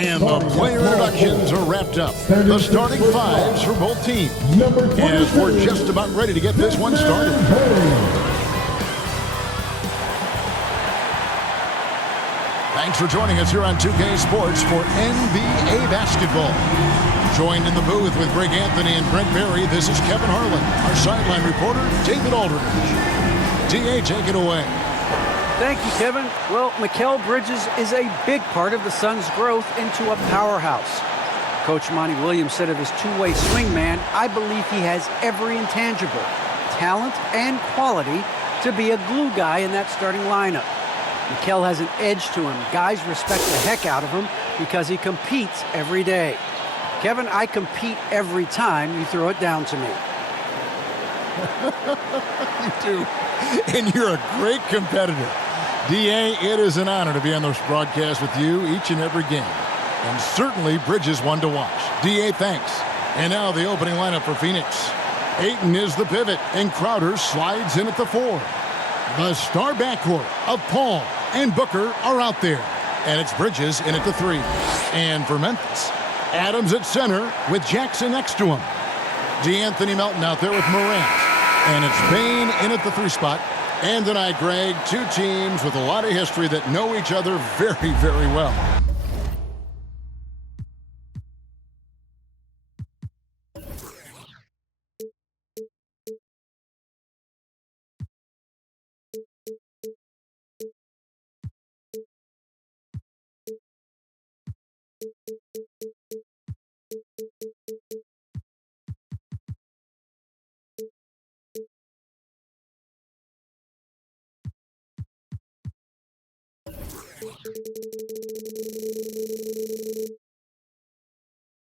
And the player introductions are wrapped up. The starting fives for both teams. As we're just about ready to get this one started. Thanks for joining us here on 2K Sports for NBA basketball. Joined in the booth with Greg Anthony and Brent Berry, this is Kevin Harlan. Our sideline reporter, David Aldridge. D.A., take it away. Thank you, Kevin. Well, Mikal Bridges is a big part of the Suns' growth into a powerhouse. Coach Monty Williams said of his two-way swingman, I believe he has every intangible, talent and quality to be a glue guy in that starting lineup. Mikal has an edge to him. Guys respect the heck out of him because he competes every day. Kevin, I compete every time you throw it down to me. You do. And you're a great competitor. D.A., it is an honor to be on this broadcast with you each and every game. And certainly Bridges one to watch. D.A., thanks. And now the opening lineup for Phoenix. Ayton is the pivot, and Crowder slides in at the 4. The star backcourt of Paul and Booker are out there. And it's Bridges in at the 3. And for Memphis, Adams at center with Jackson next to him. DeAnthony Melton out there with Morant. And it's Bane in at the 3 spot. And tonight, Greg, two teams with a lot of history that know each other very, very well.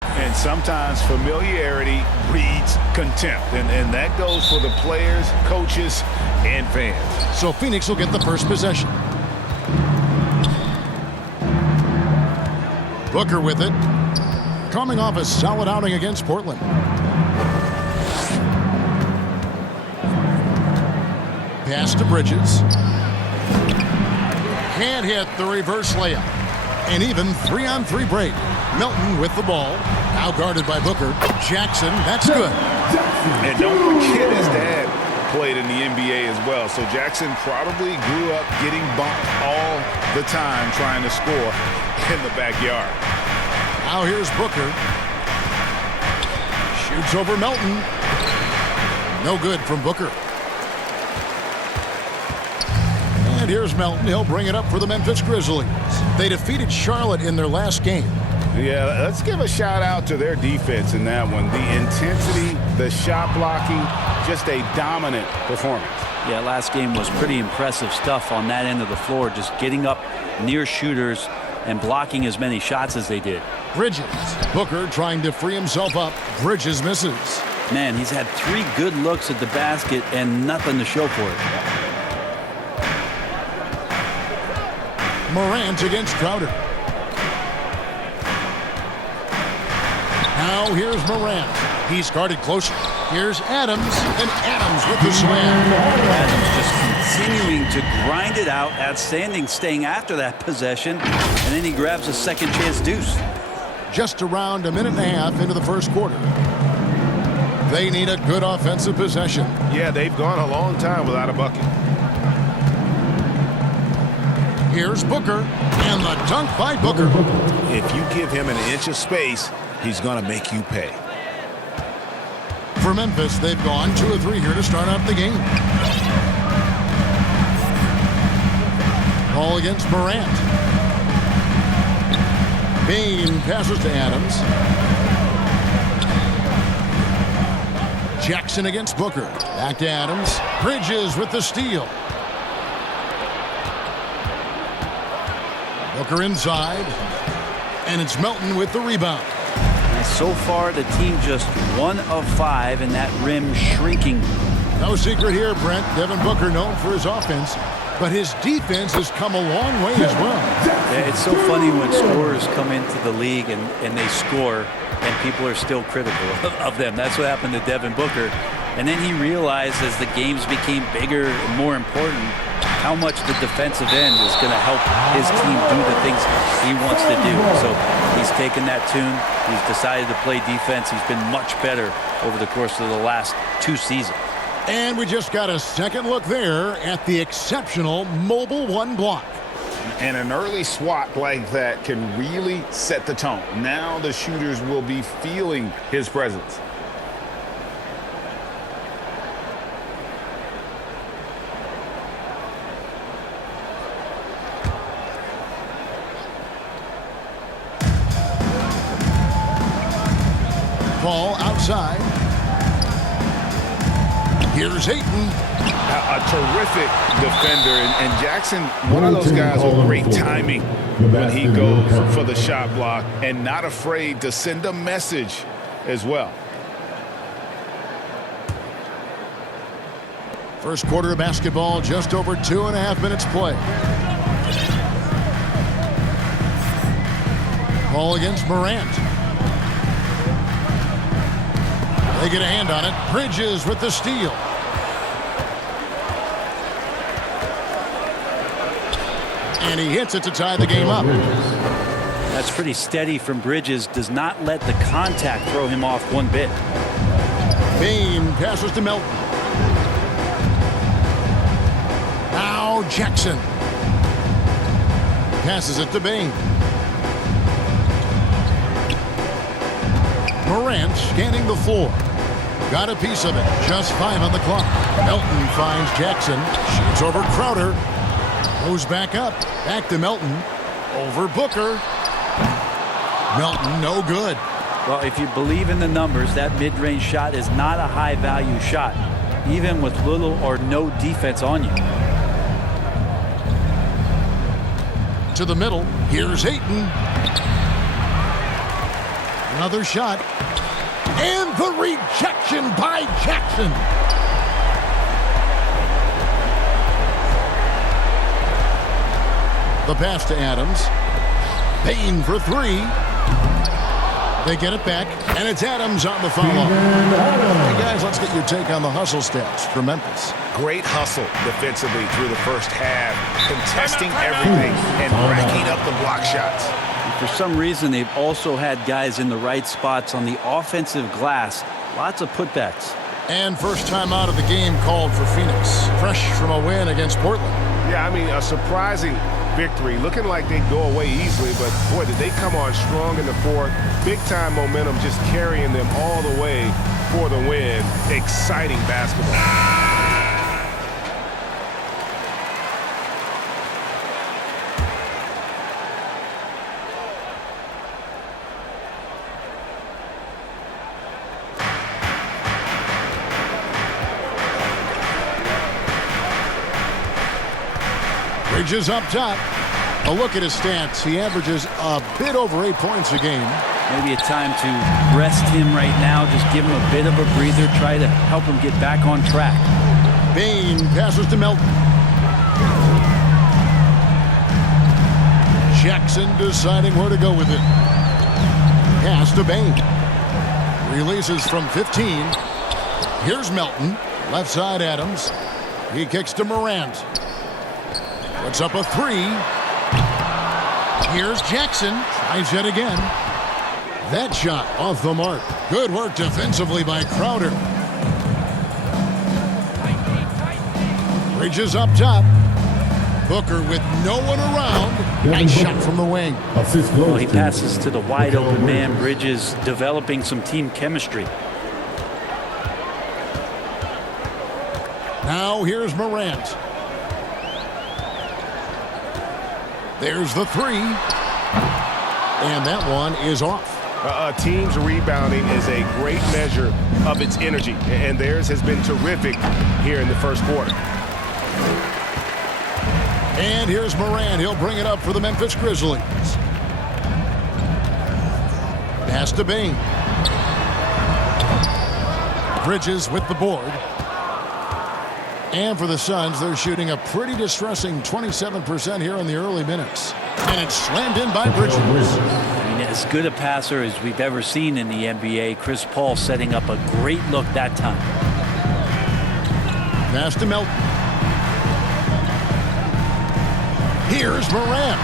And sometimes familiarity breeds contempt, and that goes for the players, coaches, and fans. So Phoenix will get the first possession. Booker with it, coming off a solid outing against Portland. Pass to Bridges. Can't hit the reverse layup. An even 3-on-3 break. Melton with the ball. Now guarded by Booker. Jackson, that's good. And don't forget his dad played in the NBA as well. So Jackson probably grew up getting bumped all the time trying to score in the backyard. Now here's Booker. Shoots over Melton. No good from Booker. And here's Melton. He'll bring it up for the Memphis Grizzlies. They defeated Charlotte in their last game. Yeah, let's give a shout out to their defense in that one. The intensity, the shot blocking, just a dominant performance. Yeah, last game was pretty impressive stuff on that end of the floor, just getting up near shooters and blocking as many shots as they did. Bridges. Booker trying to free himself up. Bridges misses. Man, he's had 3 good looks at the basket and nothing to show for it. Morant against Crowder. Now here's Morant. He's guarded closer. Here's Adams, and Adams with the slam. Adams just continuing to grind it out, outstanding staying after that possession, and then he grabs a second chance deuce. Just around a minute and a half into the first quarter. They need a good offensive possession. Yeah, they've gone a long time without a bucket. Here's Booker, and the dunk by Booker. If you give him an inch of space, he's going to make you pay. For Memphis, they've gone 2 of 3 here to start off the game. Ball against Morant. Bane passes to Adams. Jackson against Booker. Back to Adams. Bridges with the steal. Booker inside. And it's Melton with the rebound. So far, the team just 1 of 5 in that rim shrinking. No secret here, Brent. Devin Booker known for his offense, but his defense has come a long way as well. Yeah, it's so funny when scorers come into the league and they score, and people are still critical of them. That's what happened to Devin Booker. And then he realized as the games became bigger and more important, how much the defensive end is going to help his team do the things he wants to do. So He's taken that tune. He's decided to play defense. He's been much better over the course of the last 2 seasons. And we just got a second look there at the exceptional mobile one block. And an early swat like that can really set the tone. Now the shooters will be feeling his presence. Ball outside. Here's Ayton. A terrific defender, and Jackson, one of those guys with great timing when he goes for the shot block and not afraid to send a message as well. First quarter of basketball, just over 2.5 minutes play. Ball against Morant. They get a hand on it. Bridges with the steal. And he hits it to tie the game up. That's pretty steady from Bridges. Does not let the contact throw him off one bit. Bain passes to Melton. Now Jackson. Passes it to Bain. Morant scanning the floor. Got a piece of it. Just 5 on the clock. Melton finds Jackson. Shoots over Crowder. Goes back up. Back to Melton. Over Booker. Melton, no good. Well, if you believe in the numbers, that mid-range shot is not a high-value shot, even with little or no defense on you. To the middle. Here's Ayton. Another shot. And the rejection by Jackson. The pass to Adams. Bain for 3. They get it back, and it's Adams on the follow. Hey guys, let's get your take on the hustle stats for Memphis. Great hustle defensively through the first half, contesting everything and racking up the block shots. For some reason, they've also had guys in the right spots on the offensive glass. Lots of putbacks. And first time out of the game called for Phoenix. Fresh from a win against Portland. Yeah, I mean, a surprising victory. Looking like they'd go away easily, but boy, did they come on strong in the fourth. Big-time momentum just carrying them all the way for the win. Exciting basketball. Bridges up top. A look at his stats. He averages a bit over 8 points a game. Maybe a time to rest him right now. Just give him a bit of a breather. Try to help him get back on track. Bain passes to Melton. Jackson deciding where to go with it. Pass to Bain. Releases from 15. Here's Melton. Left side Adams. He kicks to Morant. Puts up a 3. Here's Jackson. Tries it again. That shot off the mark. Good work defensively by Crowder. Bridges up top. Booker with no one around. Nice shot from the wing. Well, he passes to the wide open man. Bridges developing some team chemistry. Now here's Morant. There's the 3. And that one is off. A team's rebounding is a great measure of its energy, and theirs has been terrific here in the first quarter. And here's Morant. He'll bring it up for the Memphis Grizzlies. Pass to Bain. Bridges with the board. And for the Suns, they're shooting a pretty distressing 27% here in the early minutes. And it's slammed in by Bridges. I mean, as good a passer as we've ever seen in the NBA. Chris Paul setting up a great look that time. Pass to Melton. Here's Morant.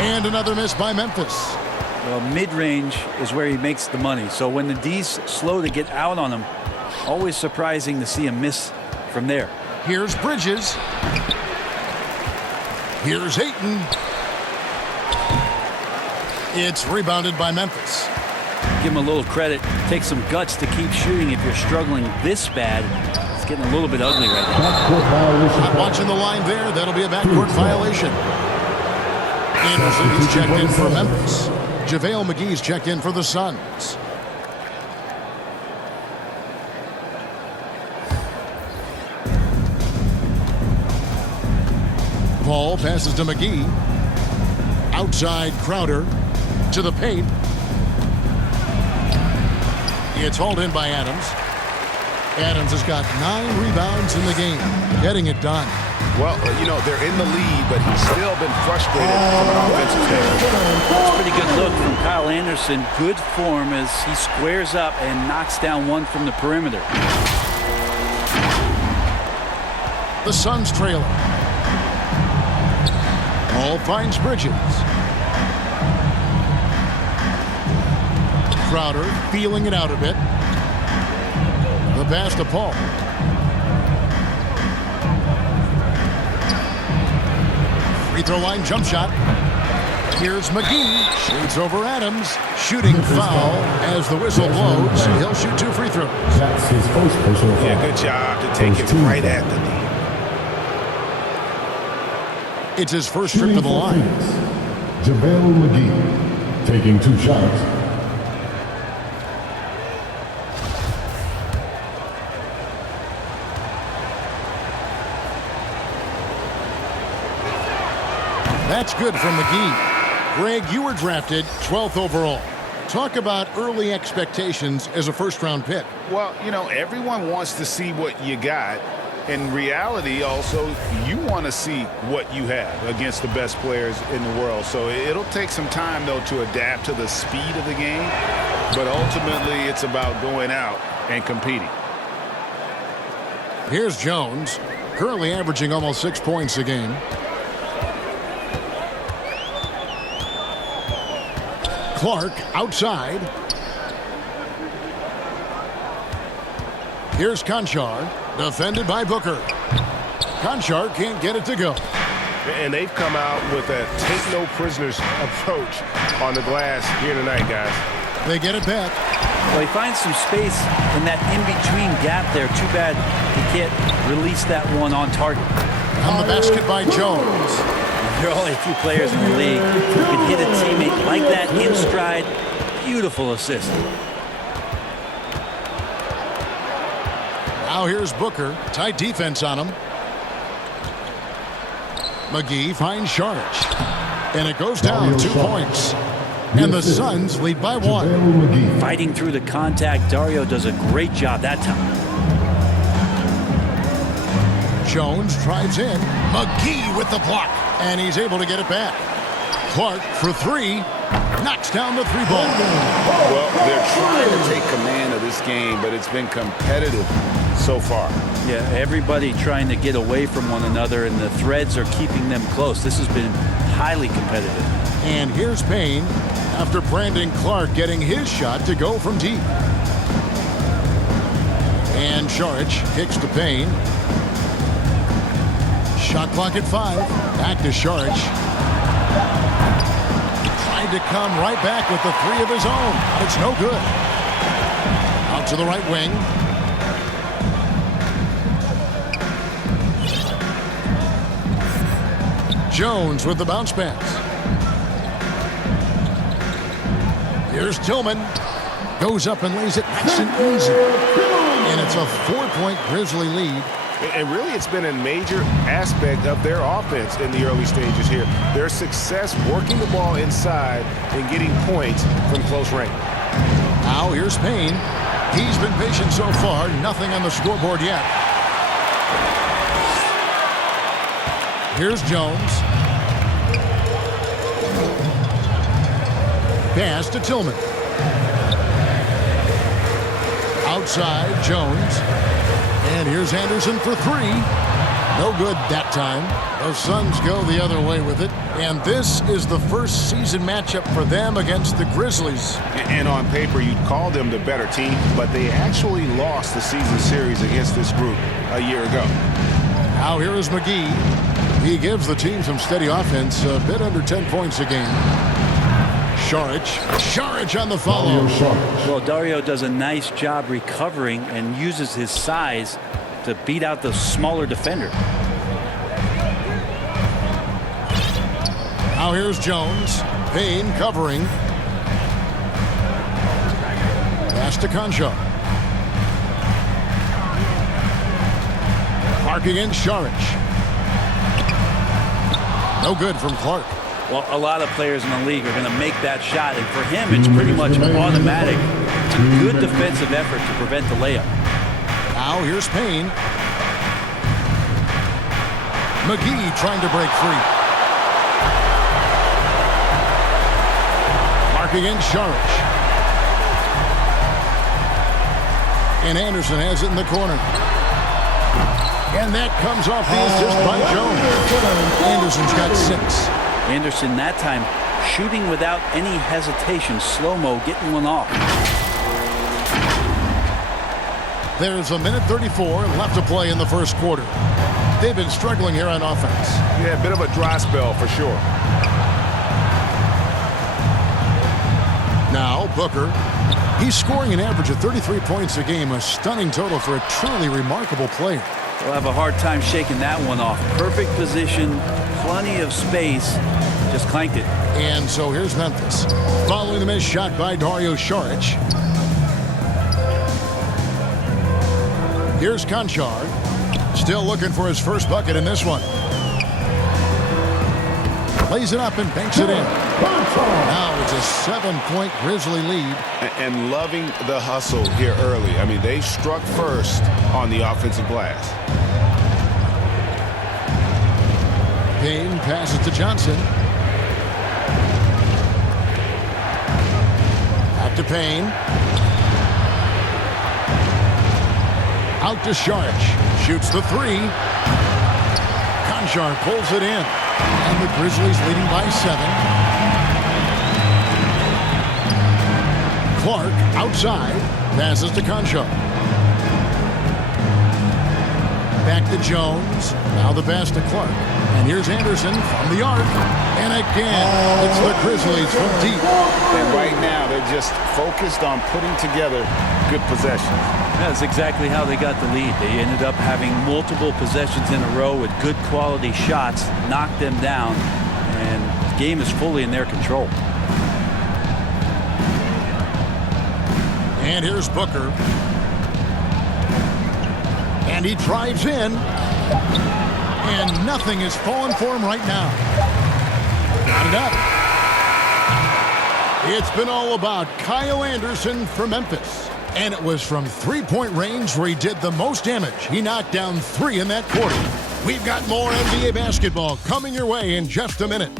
And another miss by Memphis. Well, mid-range is where he makes the money. So when the D's slow to get out on him, always surprising to see him miss from there. Here's Bridges. Here's Ayton. It's rebounded by Memphis. Give him a little credit. Take some guts to keep shooting if you're struggling this bad. It's getting a little bit ugly right now. Not watching the line there. That'll be a backcourt violation. Anderson, he's checked in for Memphis. JaVale McGee's checked in for the Suns. Ball passes to McGee. Outside Crowder to the paint. It's hauled in by Adams. Adams has got 9 rebounds in the game, getting it done. Well, you know, they're in the lead, but he's still been frustrated from an offensive standpoint. That's a pretty good look from Kyle Anderson. Good form as he squares up and knocks down one from the perimeter. The Suns trailing. Ball finds Bridges. Crowder feeling it out a bit. The pass to Paul. Free throw line jump shot. Here's McGee. Shoots over Adams. Shooting foul as the whistle blows. He'll shoot 2 free throws. That's his first personal foul. Yeah, good job to take it right at the knee. It's his first trip to the line. JaVale McGee taking 2 shots. That's good from McGee. Greg, you were drafted 12th overall. Talk about early expectations as a first-round pick. Well, you know, everyone wants to see what you got. In reality, also, you want to see what you have against the best players in the world. So it'll take some time, though, to adapt to the speed of the game. But ultimately, it's about going out and competing. Here's Jones, currently averaging almost 6 points a game. Clark outside. Here's Conchar, defended by Booker. Conchar can't get it to go. And they've come out with a take-no-prisoners approach on the glass here tonight, guys. They get it back. Well, he finds some space in that in-between gap there. Too bad he can't release that one on target. On the basket by Jones. There are only a few players in the league who can hit a teammate like that in stride. Beautiful assist. Now here's Booker. Tight defense on him. McGee finds Sharich. And it goes down 2 points. And the Suns lead by 1. Fighting through the contact, Dario does a great job that time. Jones drives in. McGee with the block. And he's able to get it back. Clark for 3. Knocks down the 3-ball. Well, they're trying to take command of this game, but it's been competitive so far. Yeah, everybody trying to get away from one another, and the threads are keeping them close. This has been highly competitive. And here's Payne after Brandon Clark getting his shot to go from deep. And Sharich kicks to Payne. Shot clock at 5. Back to Sharich. Tried to come right back with the 3 of his own. But it's no good. Out to the right wing. Jones with the bounce pass. Here's Tillman. Goes up and lays it nice and easy. And it's a 4-point Grizzly lead. And really, it's been a major aspect of their offense in the early stages here. Their success working the ball inside and getting points from close range. Now here's Payne. He's been patient so far. Nothing on the scoreboard yet. Here's Jones. Pass to Tillman. Outside, Jones. And here's Anderson for 3. No good that time. The Suns go the other way with it. And this is the first season matchup for them against the Grizzlies. And on paper, you'd call them the better team, but they actually lost the season series against this group a year ago. Now here is McGee. He gives the team some steady offense, a bit under 10 points a game. Saric on the follow. Well, Dario does a nice job recovering and uses his size to beat out the smaller defender. Now here's Jones. Payne covering. Pass to Concho. Clark against Saric. No good from Clark. Well, a lot of players in the league are going to make that shot, and for him, it's pretty much automatic. It's a good defensive effort to prevent the layup. Now here's Payne. McGee trying to break free. Clark against Saric. And Anderson has it in the corner. And that comes off the assist by Jones. Anderson's got 6. Anderson that time shooting without any hesitation. Slow-mo getting one off. There's a minute 34 left to play in the first quarter. They've been struggling here on offense. Yeah, a bit of a dry spell for sure. Now Booker. He's scoring an average of 33 points a game, a stunning total for a truly remarkable player. They'll have a hard time shaking that one off. Perfect position, plenty of space, just clanked it. And so here's Memphis. Following the missed shot by Dario Saric. Here's Conchar. Still looking for his first bucket in this one. Lays it up and banks it in. Now it's a 7-point Grizzly lead. And loving the hustle here early. I mean, they struck first on the offensive glass. Payne passes to Johnson. Back to Payne. Out to Saric. Shoots the 3. Conchar pulls it in. And the Grizzlies leading by 7. Clark outside. Passes to Concho. Back to Jones. Now the pass to Clark. And here's Anderson from the arc. And again, it's the Grizzlies from deep. And right now, they're just focused on putting together good possessions. That's exactly how they got the lead. They ended up having multiple possessions in a row with good quality shots, knocked them down, and the game is fully in their control. And here's Booker. And he drives in. And nothing is falling for him right now. Got it up. It's been all about Kyle Anderson for Memphis. And it was from three-point range where he did the most damage. He knocked down 3 in that quarter. We've got more NBA basketball coming your way in just a minute.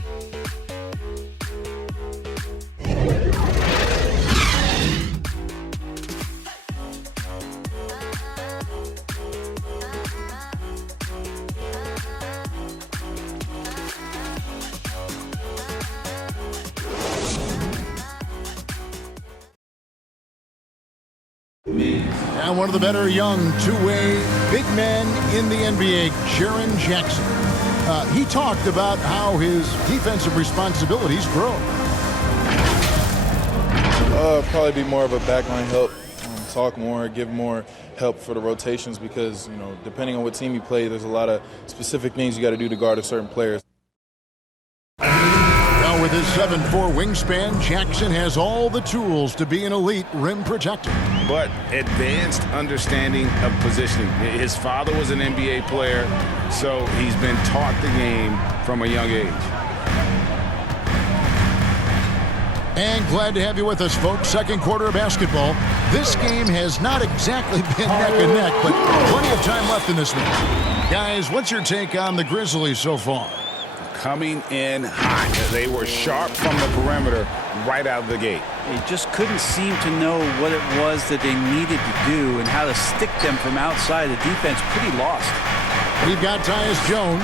And one of the better young two-way big men in the NBA, Jaren Jackson. He talked about how his defensive responsibilities grow. Probably be more of a backline help, talk more, give more help for the rotations because, you know, depending on what team you play, there's a lot of specific things you got to do to guard a certain player. Now with his 7'4" wingspan, Jackson has all the tools to be an elite rim protector. But advanced understanding of positioning. His father was an NBA player, so he's been taught the game from a young age. And glad to have you with us, folks. Second quarter of basketball. This game has not exactly been neck and neck, but plenty of time left in this one. Guys, what's your take on the Grizzlies so far? Coming in hot. They were sharp from the perimeter right out of the gate. They just couldn't seem to know what it was that they needed to do and how to stick them from outside. The defense pretty lost. We've got Tyus Jones.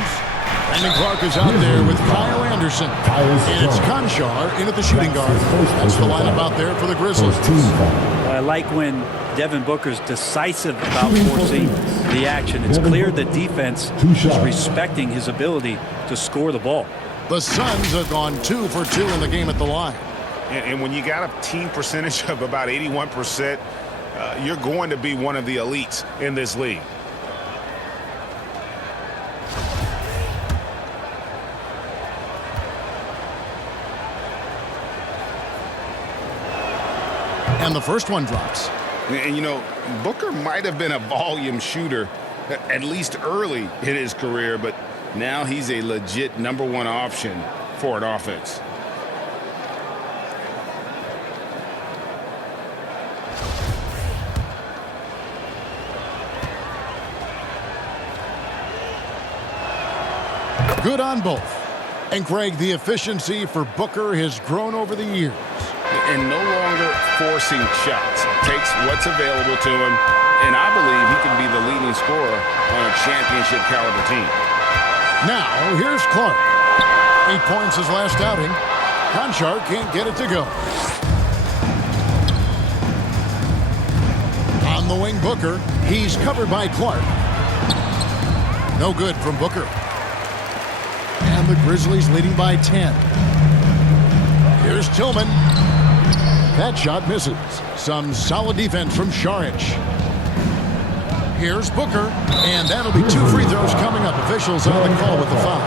Brandon Clark is out there with Kyle Anderson. And it's Conchar in at the shooting guard. That's the lineup out there for the Grizzlies. I like when Devin Booker's decisive about forcing the action. It's clear the defense is respecting his ability to score the ball. The Suns have gone 2 for 2 in the game at the line. And when you got a team percentage of about 81%, you're going to be one of the elites in this league. And the first one drops. And, you know, Booker might have been a volume shooter, at least early in his career, but now he's a legit #1 option for an offense. Good on both. And Greg, the efficiency for Booker has grown over the years. And no longer forcing shots. Takes what's available to him, and I believe he can be the leading scorer on a championship caliber team. Now, here's Clark. 8 points his last outing. Conchar can't get it to go. On the wing, Booker. He's covered by Clark. No good from Booker. And the Grizzlies leading by 10. Here's Tillman. That shot misses. Some solid defense from Šarić. Here's Booker, and that'll be 2 free throws coming up. Officials on the call with the foul.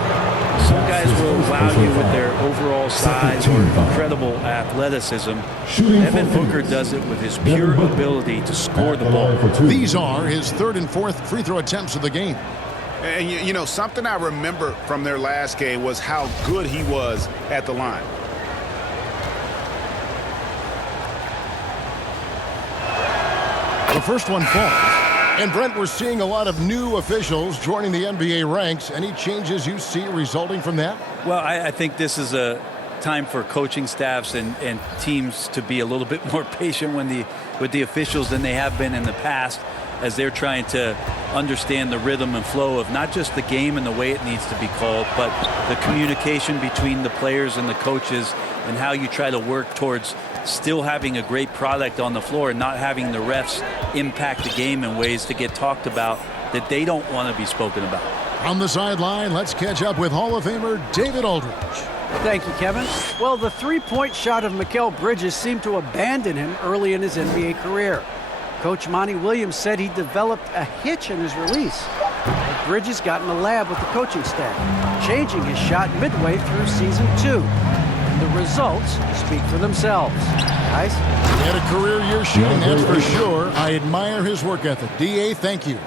Some guys will wow you with their overall size or incredible athleticism. Devin Booker does it with his pure ability to score the ball. These are his 3rd and 4th free throw attempts of the game. And, you know, something I remember from their last game was how good he was at the line. The first one falls. And, Brent, we're seeing a lot of new officials joining the NBA ranks. Any changes you see resulting from that? Well, I think this is a time for coaching staffs and teams to be a little bit more patient with the officials than they have been in the past, as they're trying to understand the rhythm and flow of not just the game and the way it needs to be called, but the communication between the players and the coaches and how you try to work towards still having a great product on the floor and not having the refs impact the game in ways to get talked about that they don't want to be spoken about. On the sideline, let's catch up with Hall of Famer David Aldridge. Thank you, Kevin. Well, the three-point shot of Mikal Bridges seemed to abandon him early in his NBA career. Coach Monty Williams said he developed a hitch in his release. But Bridges got in the lab with the coaching staff, changing his shot midway through season 2. And the results speak for themselves. Guys? He had a career year shooting, that's for sure. I admire his work ethic. D.A., thank you.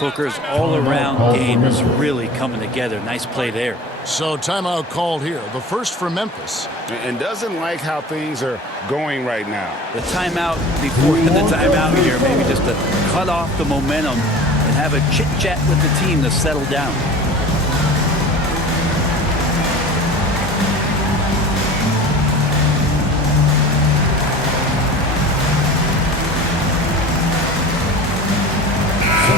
Booker's all-around game is really coming together. Nice play there. So timeout called here. The first for Memphis. And doesn't like how things are going right now. The timeout before the timeout here, maybe just to cut off the momentum and have a chit-chat with the team to settle down.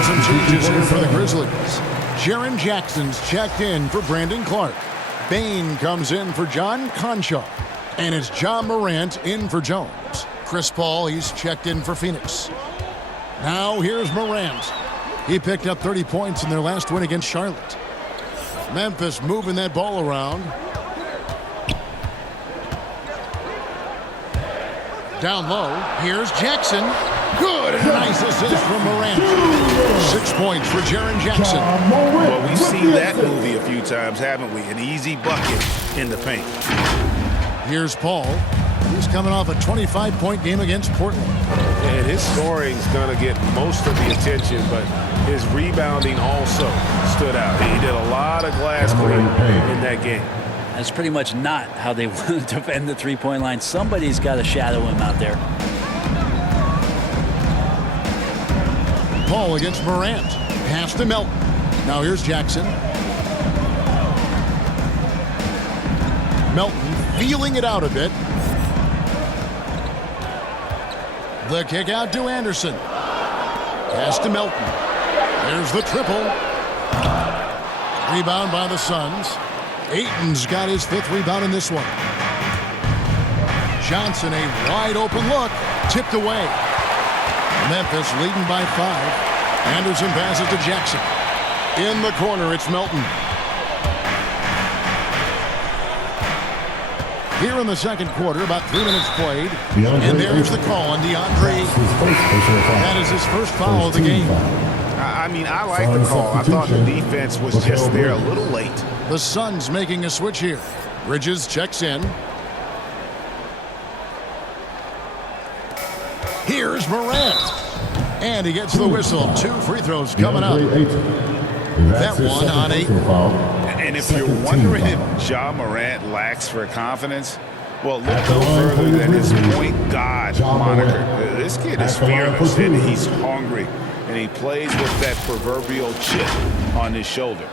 Some changes here for the Grizzlies. Jaren Jackson's checked in for Brandon Clark. Bane comes in for John Conchar. And it's John Morant in for Jones. Chris Paul, he's checked in for Phoenix. Now here's Morant. He picked up 30 points in their last win against Charlotte. Memphis moving that ball around. Down low, here's Jackson. Good, and a nice assist from Morant. 6 points for Jaren Jackson. Well, we've seen that movie a few times, haven't we? An easy bucket in the paint. Here's Paul. He's coming off a 25-point game against Portland. And his scoring's going to get most of the attention, but his rebounding also stood out. He did a lot of glass cleaning in that game. That's pretty much not how they want to defend the three-point line. Somebody's got to shadow him out there. Paul against Morant. Pass to Melton. Now here's Jackson. Melton feeling it out a bit. The kick out to Anderson. Pass to Melton. There's the triple. Rebound by the Suns. Ayton's got his 5th rebound in this one. Johnson, a wide open look, tipped away. Memphis leading by 5. Anderson passes to Jackson. In the corner, it's Melton. Here in the second quarter, about 3 minutes played. And there's the call on DeAndre. That is his first foul of the game. I mean, I like the call. I thought the defense was just there a little late. The Suns making a switch here. Bridges checks in. Here's Morant. And he gets the whistle. 2 free throws coming up. That one on 8. And if you're wondering if Ja Morant lacks for confidence, well, look no further than his point guard moniker. This kid is fearless, and he's hungry, and he plays with that proverbial chip on his shoulder.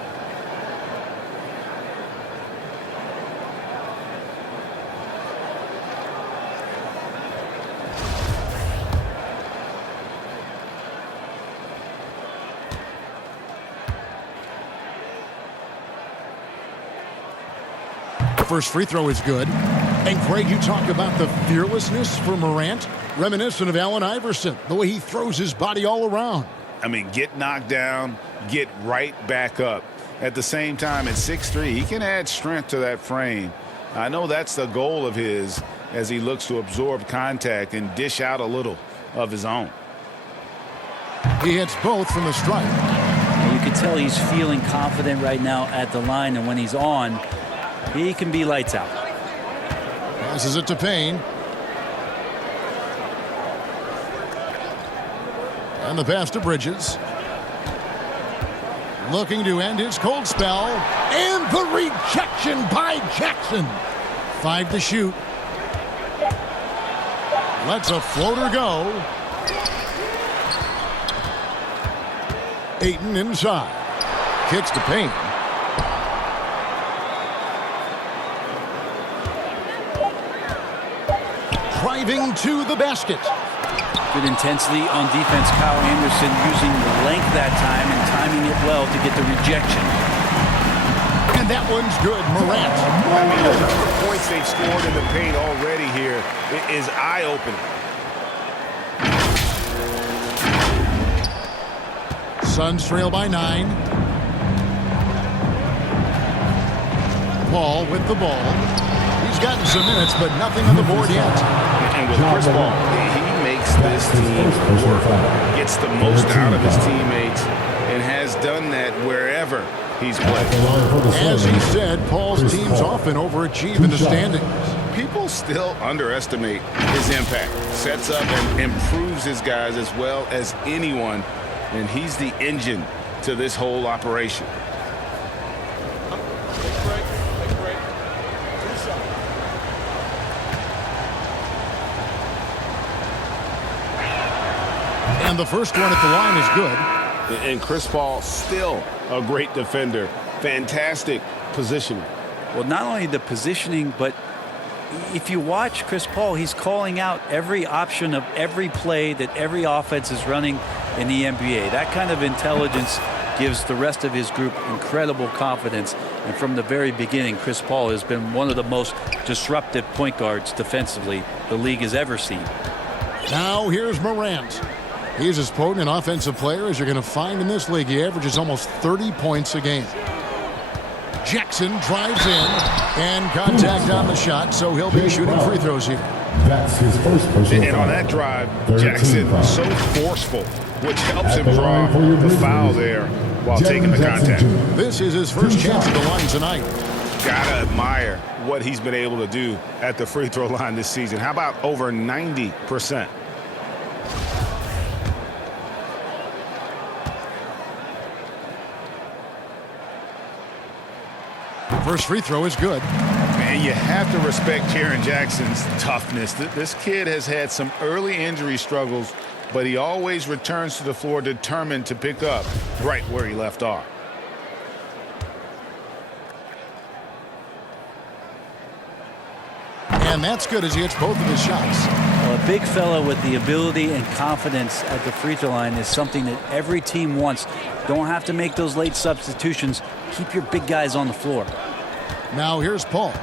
First free throw is good. And Craig, you talk about the fearlessness for Morant, reminiscent of Allen Iverson, the way he throws his body all around. I mean, get knocked down, get right back up. At the same time, at 6'3", he can add strength to that frame. I know that's the goal of his as he looks to absorb contact and dish out a little of his own. He hits both from the stripe. You can tell he's feeling confident right now at the line, and when he's on, he can be lights out. Passes it to Payne. And the pass to Bridges. Looking to end his cold spell. And the rejection by Jackson. 5 to shoot. Lets a floater go. Ayton inside. Kicks to Payne. Driving to the basket. Good intensity on defense. Kyle Anderson using the length that time and timing it well to get the rejection. And that one's good. Morant. I mean, the number of points they've scored in the paint already here is eye-opening. Suns trail by 9. Paul with the ball. He's gotten some minutes, but nothing on the board yet. And with Chris Paul, he makes this team work, gets the most out of his teammates, and has done that wherever he's played. As he said, Paul's teams often overachieve in the standings. People still underestimate his impact. Sets up and improves his guys as well as anyone, and he's the engine to this whole operation. And the first one at the line is good. And Chris Paul still a great defender. Fantastic positioning. Well, not only the positioning, but if you watch Chris Paul, he's calling out every option of every play that every offense is running in the NBA. That kind of intelligence gives the rest of his group incredible confidence. And from the very beginning, Chris Paul has been one of the most disruptive point guards defensively the league has ever seen. Now here's Morant. He's as potent an offensive player as you're going to find in this league. He averages almost 30 points a game. Jackson drives in and contact on the shot, so he'll be shooting free throws here. That's his first personal And on that drive, Jackson so forceful, which helps him draw the foul there while taking the contact. This is his first chance at the line tonight. Gotta admire what he's been able to do at the free throw line this season. How about over 90%? First free throw is good. And you have to respect Jaren Jackson's toughness. This kid has had some early injury struggles, but he always returns to the floor determined to pick up right where he left off. And that's good as he hits both of his shots. Well, a big fella with the ability and confidence at the free throw line is something that every team wants. Don't have to make those late substitutions. Keep your big guys on the floor. Now here's Paul.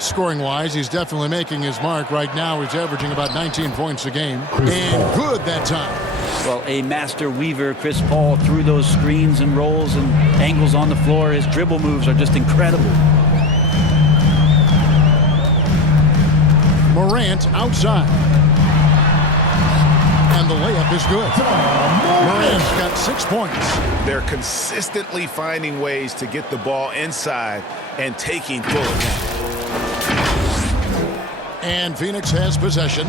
Scoring-wise, he's definitely making his mark. Right now, he's averaging about 19 points a game. And good that time. Well, a master weaver, Chris Paul, through those screens and rolls and angles on the floor. His dribble moves are just incredible. Morant outside. And the layup is good. Morant's got 6 points. They're consistently finding ways to get the ball inside and taking full advantage. And Phoenix has possession.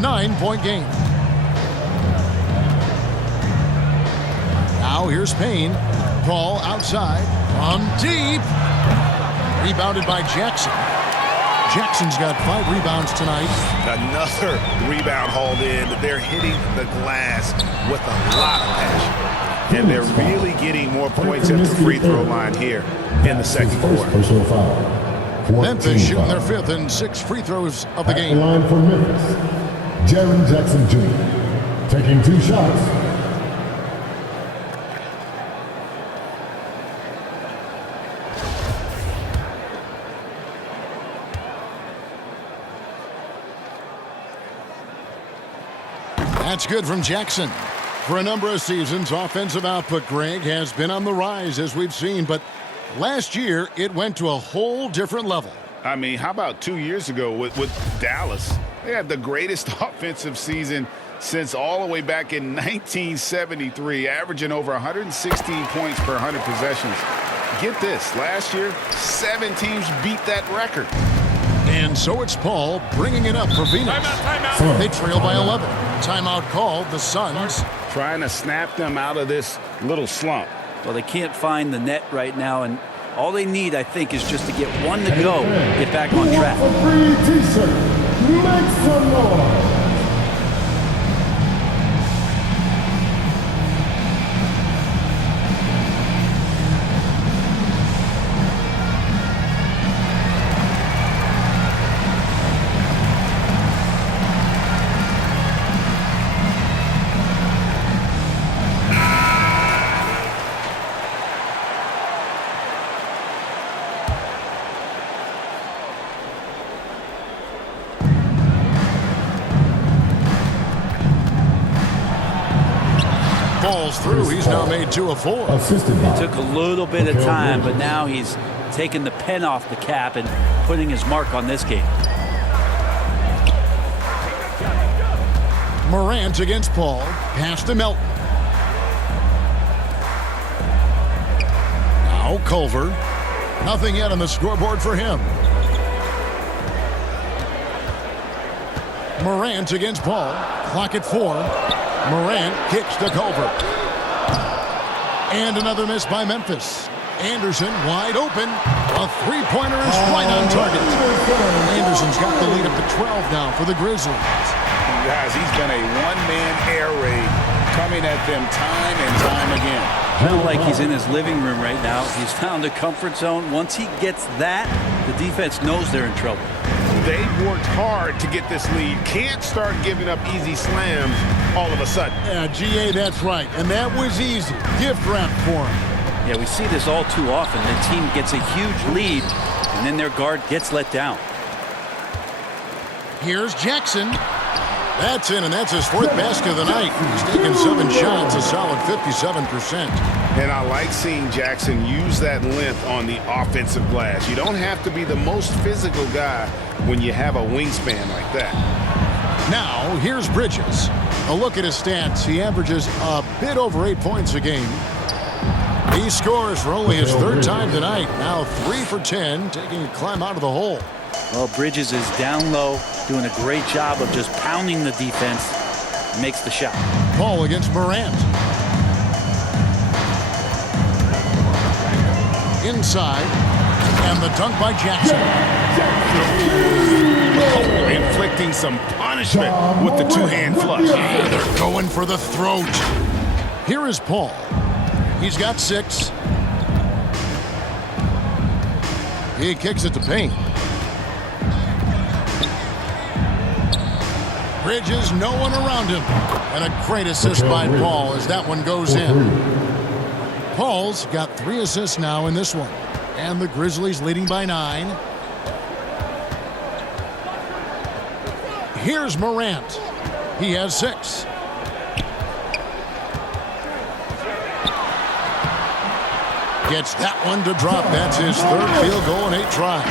9-point game. Now here's Payne. Paul outside. From deep. Rebounded by Jackson. Jackson's got 5 rebounds tonight. Another rebound hauled in. They're hitting the glass with a lot of passion. And they're really getting more points at the free throw line here in the second quarter. Memphis shooting their 5th and 6th free throws of the game. At the line for Memphis, Jaren Jackson Jr. taking 2 shots. That's good from Jackson. For a number of seasons, offensive output, Greg, has been on the rise, as we've seen, but last year it went to a whole different level. I mean, how about 2 years ago with Dallas? They had the greatest offensive season since all the way back in 1973, averaging over 116 points per 100 possessions. Get this, last year, 7 teams beat that record. And so it's Paul bringing it up for Phoenix. Timeout. They trail by 11. Timeout called. The Suns trying to snap them out of this little slump. Well, they can't find the net right now, and all they need, I think, is just to get one to go, get back on track. A free t-shirt. Make some noise. falls through. He's now made 2 of 4. It took a little bit of time, but now he's taking the pen off the cap and putting his mark on this game. Morant against Paul. Pass to Melton. Now Culver. Nothing yet on the scoreboard for him. Morant against Paul. Clock at 4. Morant kicks to Culver. And another miss by Memphis. Anderson wide open. A three-pointer is right on target. Anderson's got the lead up to 12 now for the Grizzlies. Guys, he's been a one-man air raid coming at them time and time again. Kind of like he's in his living room right now. He's found a comfort zone. Once he gets that, the defense knows they're in trouble. They've worked hard to get this lead. Can't start giving up easy slams all of a sudden. Yeah, GA, that's right. And that was easy. Gift wrap for him. Yeah, we see this all too often. The team gets a huge lead, and then their guard gets let down. Here's Jackson. That's in, and that's his 4th basket of the night. He's taken 7 shots, a solid 57%. And I like seeing Jackson use that length on the offensive glass. You don't have to be the most physical guy when you have a wingspan like that. Now, here's Bridges. A look at his stats. He averages a bit over 8 points a game. He scores for only his 3rd time tonight. Now 3 for 10, taking a climb out of the hole. Well, Bridges is down low, doing a great job of just pounding the defense. Makes the shot. Paul against Morant. Inside. And the dunk by Jackson. Oh, inflicting some punishment with the two-hand flush. Yeah, they're going for the throat. Here is Paul. He's got 6. He kicks it to Payne. Bridges, no one around him. And a great assist by Paul as that one goes in. Paul's got 3 assists now in this one. And the Grizzlies leading by 9. Here's Morant. He has 6. Gets that one to drop. That's his 3rd field goal in 8 tries.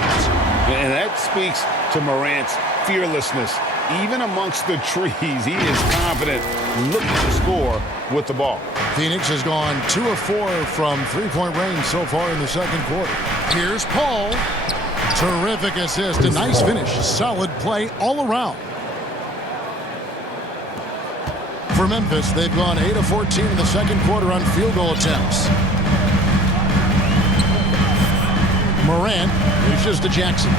And that speaks to Morant's fearlessness. Even amongst the trees, he is confident, looking to score with the ball. Phoenix has gone 2 of 4 from 3-point range so far in the second quarter. Here's Paul. Terrific assist. A nice finish. Solid play all around. For Memphis, they've gone 8 of 14 in the second quarter on field goal attempts. Morant reaches to Jackson.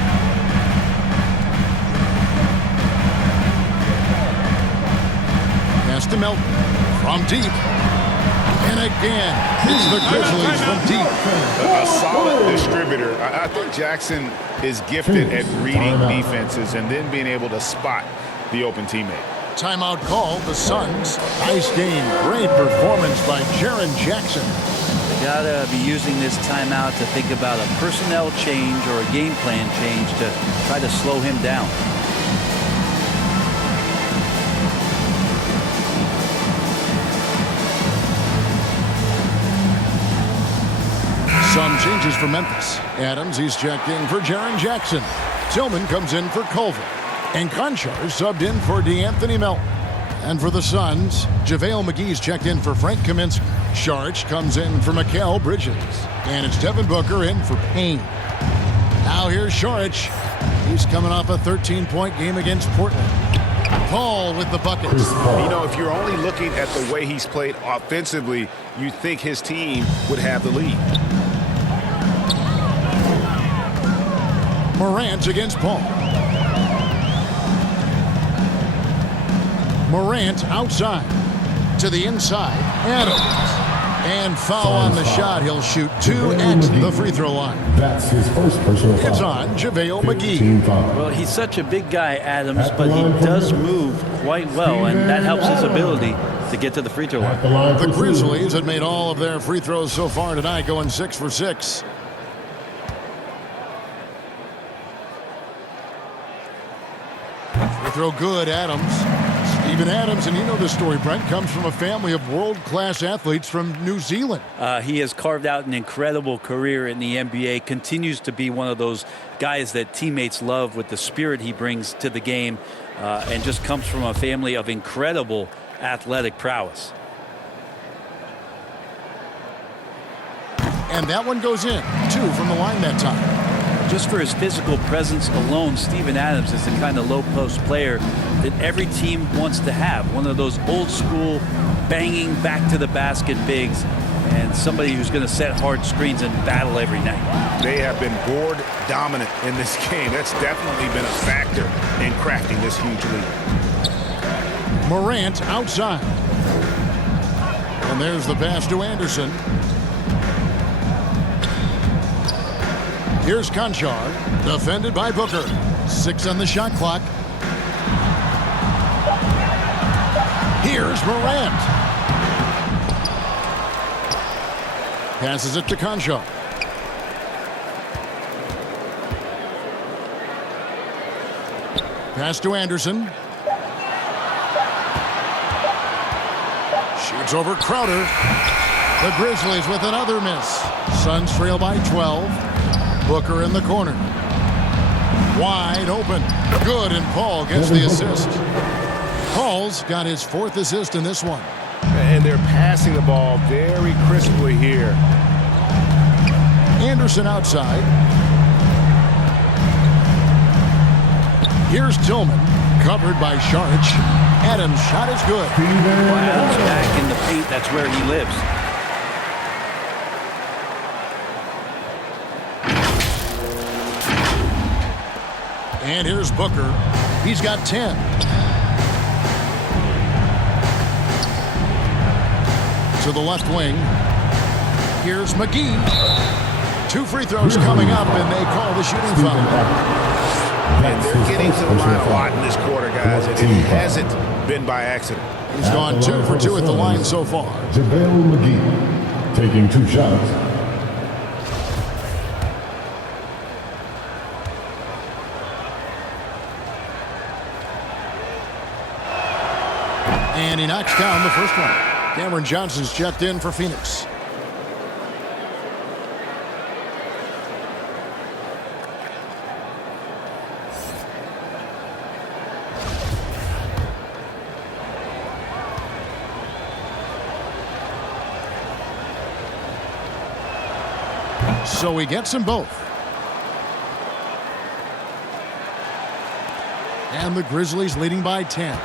Pass to Melton from deep. And again, it's the Grizzlies from deep. A solid distributor. I think Jackson is gifted at reading defenses and then being able to spot the open teammate. Timeout called the Suns. Nice game. Great performance by Jaren Jackson. They gotta be using this timeout to think about a personnel change or a game plan change to try to slow him down. Some changes for Memphis. Adams, he's checked in for Jaren Jackson. Tillman comes in for Culver. And Conchar subbed in for DeAnthony Melton. And for the Suns, JaVale McGee's checked in for Frank Kaminsky. Sharch comes in for Mikal Bridges. And it's Devin Booker in for Payne. Now here's Sharch. He's coming off a 13-point game against Portland. Paul with the buckets. You know, if you're only looking at the way he's played offensively, you'd think his team would have the lead. Morant against Paul. Morant outside to the inside. Adams. And foul on the shot. He'll shoot 2 at the free throw line. That's his first personal foul. It's on JaVale McGee. Well, he's such a big guy, Adams, but he does move quite well, and that helps his ability to get to the free throw line. The Grizzlies had made all of their free throws so far tonight, going 6 for 6. Free throw good, Adams. Steven Adams, and you know the story, Brent, comes from a family of world-class athletes from New Zealand. He has carved out an incredible career in the NBA, continues to be one of those guys that teammates love with the spirit he brings to the game, and just comes from a family of incredible athletic prowess. And that one goes in. 2 from the line that time. Just for his physical presence alone, Steven Adams is the kind of low-post player that every team wants to have. One of those old-school, banging back-to-the-basket bigs, and somebody who's going to set hard screens and battle every night. They have been board dominant in this game. That's definitely been a factor in crafting this huge lead. Morant outside. And there's the pass to Anderson. Here's Conchar, defended by Booker. 6 on the shot clock. Here's Morant. Passes it to Conchar. Pass to Anderson. Shoots over Crowder. The Grizzlies with another miss. Suns trail by 12. Booker in the corner. Wide open. Good, and Paul gets the assist. Paul's got his 4th assist in this one. And they're passing the ball very crisply here. Anderson outside. Here's Tillman. Covered by Sharch. Adams' shot is good. Well, Adams back in the paint. That's where he lives. And here's Booker. He's got 10. To the left wing. Here's McGee. 2 free throws coming up, and they call the shooting foul. And they're getting to the line a lot in this quarter, guys, and it hasn't been by accident. He's gone 2 for 2 at the line so far. JaVale McGee taking 2 shots. And he knocks down the first one. Cameron Johnson's checked in for Phoenix. So he gets them both. And the Grizzlies leading by 10.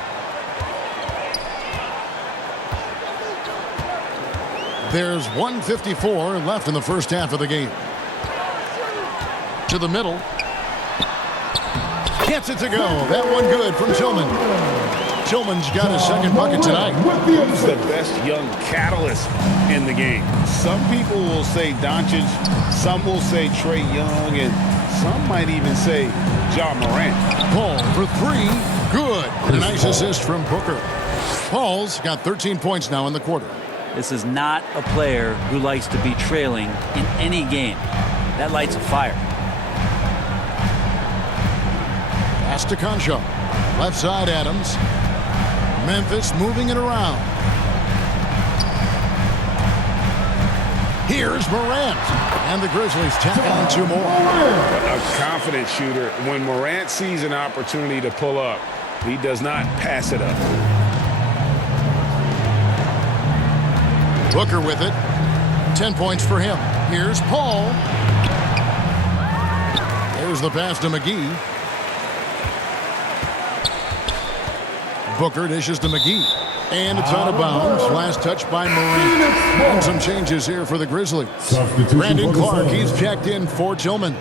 There's 1:54 left in the first half of the game. To the middle. Gets it to go. That one good from Tillman. Tillman's got his second bucket tonight. He's the best young catalyst in the game. Some people will say Doncic, some will say Trae Young, and some might even say Ja Morant. Paul for 3. Good. And a nice assist from Booker. Paul's got 13 points now in the quarter. This is not a player who likes to be trailing in any game. That lights a fire. Pass to Concho. Left side Adams. Memphis moving it around. Here's Morant. And the Grizzlies tack on 2 more. A confident shooter. When Morant sees an opportunity to pull up, he does not pass it up. Booker with it. 10 points for him. Here's Paul. There's the pass to McGee. Booker dishes to McGee. And it's out of bounds. Last touch by Morant. And some changes here for the Grizzlies. Brandon Clark, he's checked in for Tillman.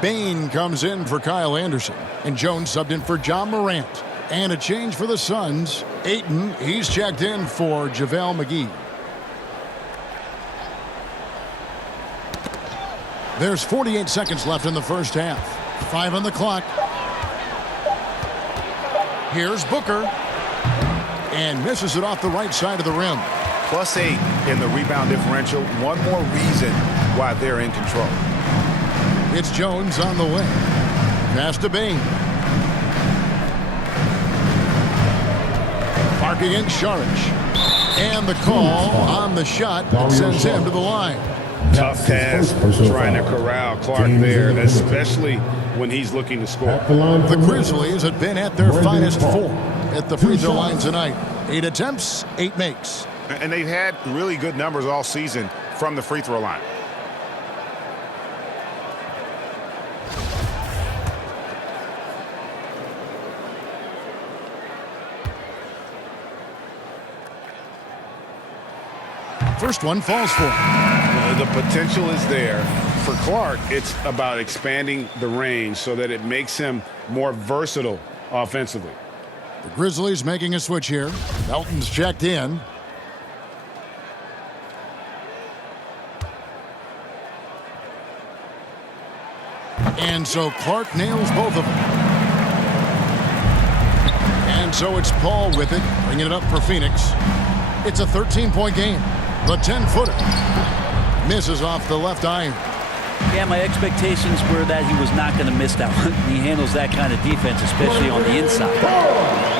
Bain comes in for Kyle Anderson. And Jones subbed in for John Morant. And a change for the Suns. Ayton, he's checked in for JaVale McGee. There's 48 seconds left in the first half. 5 on the clock. Here's Booker. And misses it off the right side of the rim. +8 in the rebound differential. One more reason why they're in control. It's Jones on the way. Pass to Bain. Clark against Saric. And the call on the shot that sends him to the line. Tough task trying to corral Clark there, especially when he's looking to score. The Grizzlies have been at their finest 4 at the free throw line tonight. 8 attempts, 8 makes. And they've had really good numbers all season from the free throw line. First one falls for him. The potential is there. For Clark, it's about expanding the range so that it makes him more versatile offensively. The Grizzlies making a switch here. Melton's checked in. And so Clark nails both of them. And so it's Paul with it, bringing it up for Phoenix. It's a 13-point game. The 10-footer misses off the left iron. Yeah, my expectations were that he was not going to miss that one. He handles that kind of defense, especially on the inside.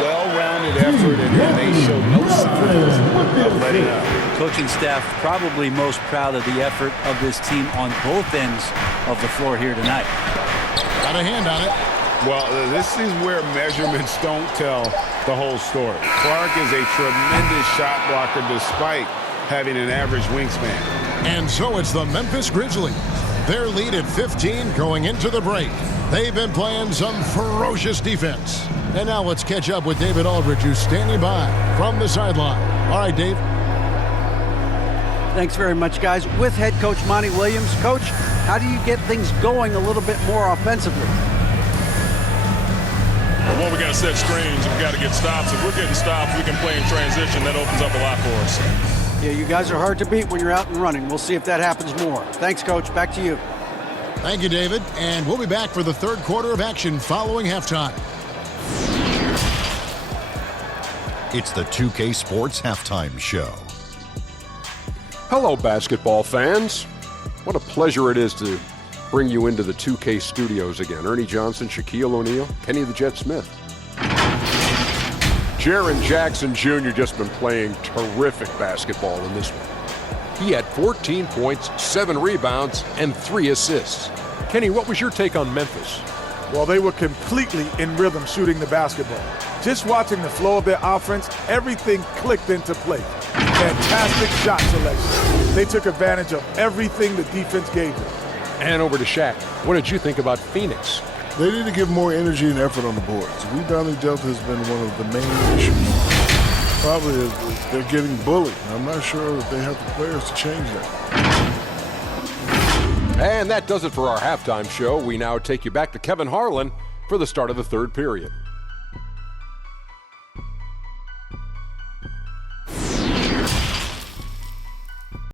Well-rounded effort, and they showed no signs of letting up. Coaching staff probably most proud of the effort of this team on both ends of the floor here tonight. Got a hand on it. Well, this is where measurements don't tell the whole story. Clark is a tremendous shot blocker despite having an average wingspan. And so it's the Memphis Grizzlies. Their lead at 15 going into the break. They've been playing some ferocious defense. And now let's catch up with David Aldridge, who's standing by from the sideline. All right, Dave. Thanks very much, guys. With head coach Monty Williams. Coach, how do you get things going a little bit more offensively? Well, one, we got to set screens. We got to get stops. If we're getting stops, we can play in transition. That opens up a lot for us. Yeah, you guys are hard to beat when you're out and running. We'll see if that happens more. Thanks, Coach. Back to you. Thank you, David. And we'll be back for the third quarter of action following halftime. It's the 2K Sports Halftime Show. Hello, basketball fans. What a pleasure it is to bring you into the 2K studios again. Ernie Johnson, Shaquille O'Neal, Kenny the Jet Smith. Jaren Jackson Jr. just been playing terrific basketball in this one. He had 14 points, 7 rebounds, and 3 assists. Kenny, what was your take on Memphis? Well, they were completely in rhythm shooting the basketball. Just watching the flow of their offense, everything clicked into place. Fantastic shot selection. They took advantage of everything the defense gave them. And over to Shaq. What did you think about Phoenix? They need to give more energy and effort on the boards. Rebounding delta has been one of the main issues. Probably they're getting bullied. I'm not sure if they have the players to change that. And that does it for our halftime show. We now take you back to Kevin Harlan for the start of the third period.